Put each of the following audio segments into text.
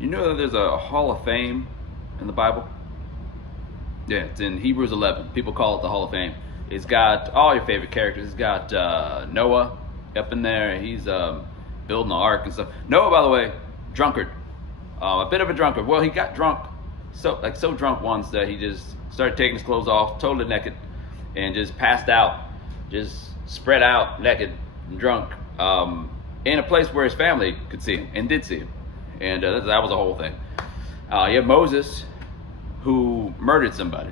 You know that there's a Hall of Fame in the Bible? Yeah, it's in Hebrews 11. People call it the Hall of Fame. It's got all your favorite characters. It's got Noah up in there. He's building the ark and stuff. Noah, by the way, drunkard. A bit of a drunkard. Well, he got drunk, so drunk once that he just started taking his clothes off, totally naked, and just passed out, just spread out, naked and drunk, in a place where his family could see him and did see him. And that was the whole thing. You have Moses, who murdered somebody.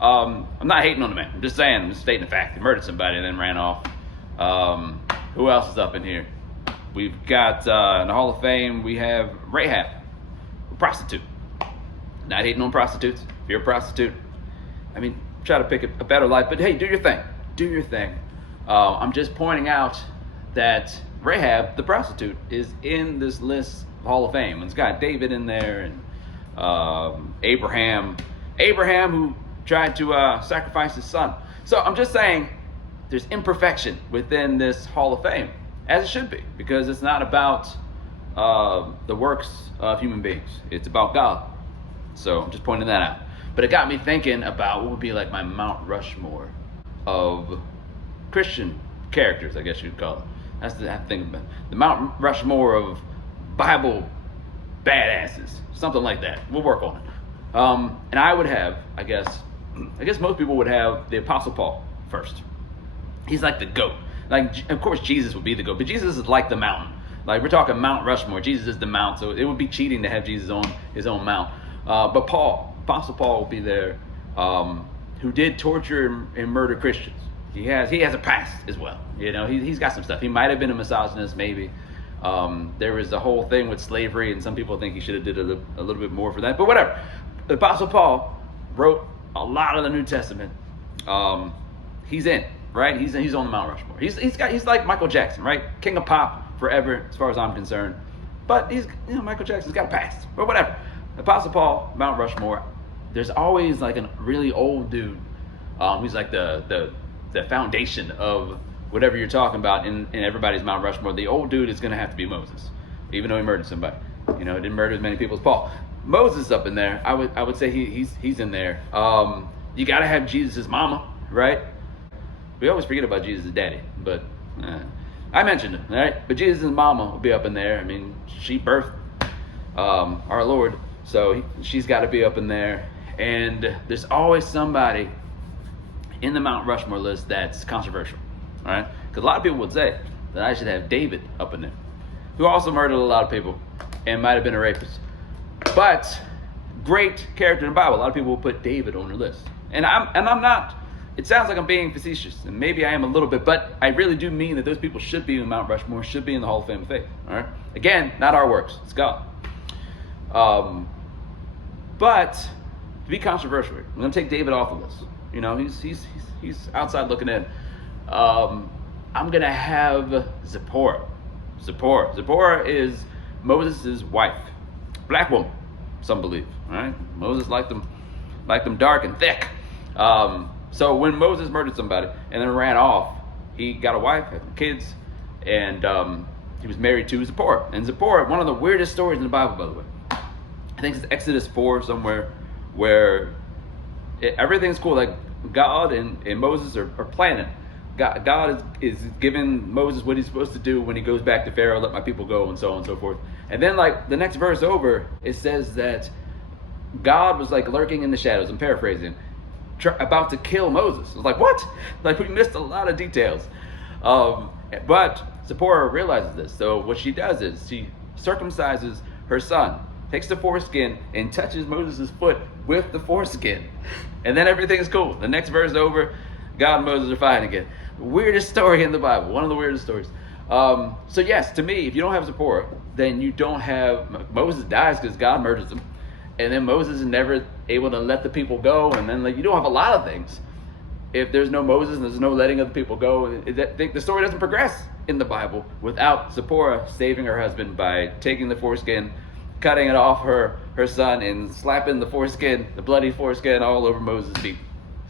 I'm not hating on the man. I'm just saying, I'm just stating the fact. He murdered somebody and then ran off. Who else is up in here? We've got, in the Hall of Fame, we have Rahab, a prostitute. Not hating on prostitutes. If you're a prostitute, I mean, try to pick a better life. But hey, do your thing. Do your thing. I'm just pointing out that Rahab, the prostitute, is in this list of Hall of Fame. It's got David in there and Abraham who tried to sacrifice his son. So I'm just saying there's imperfection within this Hall of Fame, as it should be, because it's not about the works of human beings. It's about God. So I'm just pointing that out. But it got me thinking about what would be like my Mount Rushmore of Christian characters, I guess you'd call it. That's the thing about the Mount Rushmore of Bible badasses, something like that. We'll work on it. And I would have, I guess most people would have the Apostle Paul first. He's like the GOAT. Like, of course, Jesus would be the GOAT, but Jesus is like the mountain. Like, we're talking Mount Rushmore. Jesus is the mount, so it would be cheating to have Jesus on his own mount. But Apostle Paul will be there, who did torture and murder Christians. He has a past as well. You know, he's got some stuff. He might have been a misogynist, maybe. There was a whole thing with slavery, and some people think he should have did a little bit more for that. But whatever. The Apostle Paul wrote a lot of the New Testament. He's in, right? He's on the Mount Rushmore. He's like Michael Jackson, right? King of pop forever, as far as I'm concerned. But Michael Jackson's got a past. But whatever. Apostle Paul, Mount Rushmore. There's always like a really old dude. Who's like the foundation of whatever you're talking about in everybody's Mount Rushmore. The old dude is going to have to be Moses, even though he murdered somebody. He didn't murder as many people as Paul. Moses up in there. I would say he's in there. You got to have Jesus' mama, right? We always forget about Jesus' daddy, but I mentioned it, right? But Jesus' mama will be up in there. I mean, she birthed our Lord, so she's got to be up in there. And there's always somebody in the Mount Rushmore list that's controversial, all right? Because a lot of people would say that I should have David up in there, who also murdered a lot of people and might have been a rapist. But great character in the Bible. A lot of people will put David on their list. And I'm not. It sounds like I'm being facetious, and maybe I am a little bit, but I really do mean that those people should be in Mount Rushmore, should be in the Hall of Fame of Faith, all right? Again, not our works. It's God. But to be controversial, I'm going to take David off the list. He's outside looking in. I'm going to have Zipporah. Zipporah is Moses' wife. Black woman, some believe. All right? Moses liked them dark and thick. So when Moses murdered somebody and then ran off, he got a wife, had kids, and he was married to Zipporah. And Zipporah, one of the weirdest stories in the Bible, by the way. I think it's Exodus 4 somewhere, where everything's cool. Like God and Moses are planning. God is giving Moses what he's supposed to do when he goes back to Pharaoh, let my people go, and so on and so forth. And then, like, the next verse over, it says that God was like lurking in the shadows. I'm paraphrasing, about to kill Moses. I was like, what? Like, we missed a lot of details. But Zipporah realizes this. So what she does is she circumcises her son, takes the foreskin and touches Moses' foot with the foreskin. And then everything's cool. The next verse over, God and Moses are fine again. Weirdest story in the Bible. One of the weirdest stories. So yes, to me, if you don't have Zipporah, then you don't have, Moses dies because God murders him. And then Moses is never able to let the people go. And then you don't have a lot of things. If there's no Moses and there's no letting other people go, the story doesn't progress in the Bible without Zipporah saving her husband by taking the foreskin, cutting it off her son, and slapping the bloody foreskin all over Moses' feet.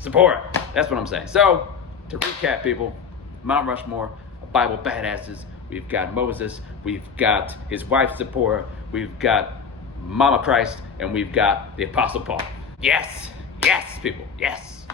Zipporah. That's what I'm saying. So, to recap, people, Mount Rushmore, Bible badasses. We've got Moses, we've got his wife Zipporah, we've got Mama Christ, and we've got the Apostle Paul. Yes, yes, people, yes.